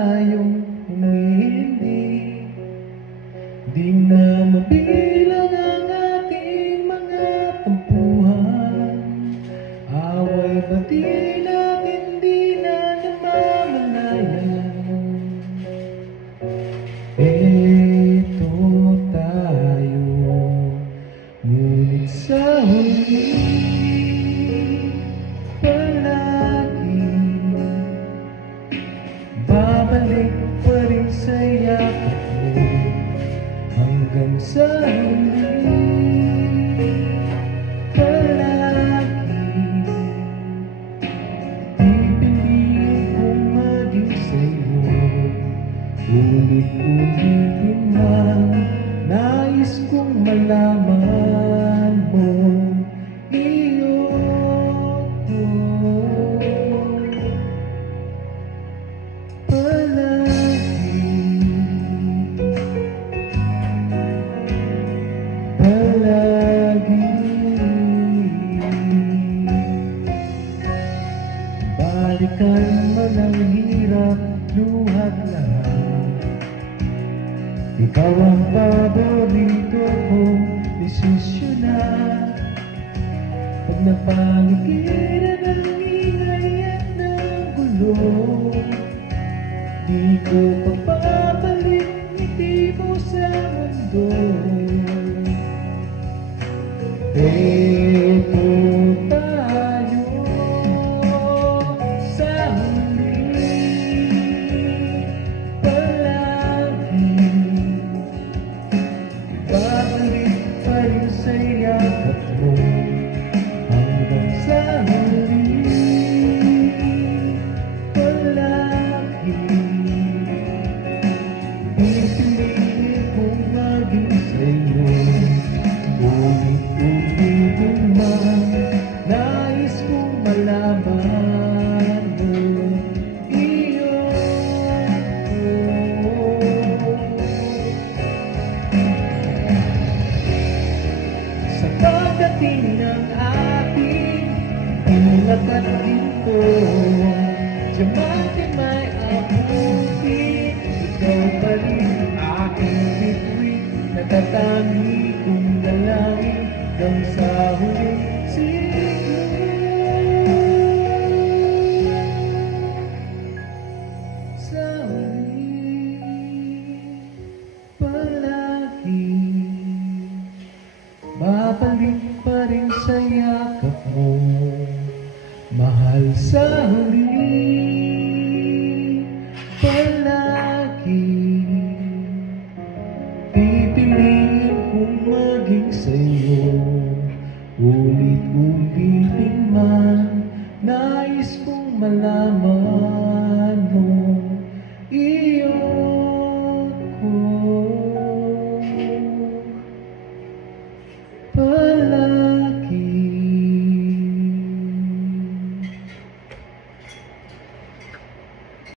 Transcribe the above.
tayong humihindi. Di na mabilang ang ating mga tampuhan. Away bati natin di na namamalayan. Eto tayo, ngunit sa huli palagi babalik pa rin sa yakap mo hanggang sa huli. Palagi pipiliin kong maging sa'yo, ulit-ulitin man nais kong malaman mo. Balikan man ang hirap, luhat lahat. Ikaw ang paborito kong desisyonan. Pag napaligiran ang ingay at ng gulo, di ko pagpapalik ngiti mo sa mundo. Eto tayo sa huli, palagi babalik pa rin sa yakap mo hanggang sa huli. Palagi pipiliin kong maging sa'yo, ulit-ulitin man nais kong malaman mo. Iyo sa pagdating ng ating tulad at ginto, diamante may abutin. Ikaw pa rin aking bituin, natatangi kong dalangin hanggang sa huling siglo. Sa huli, palagi babalik pa rin sa yakap mo, mahal. Sa huli, palagi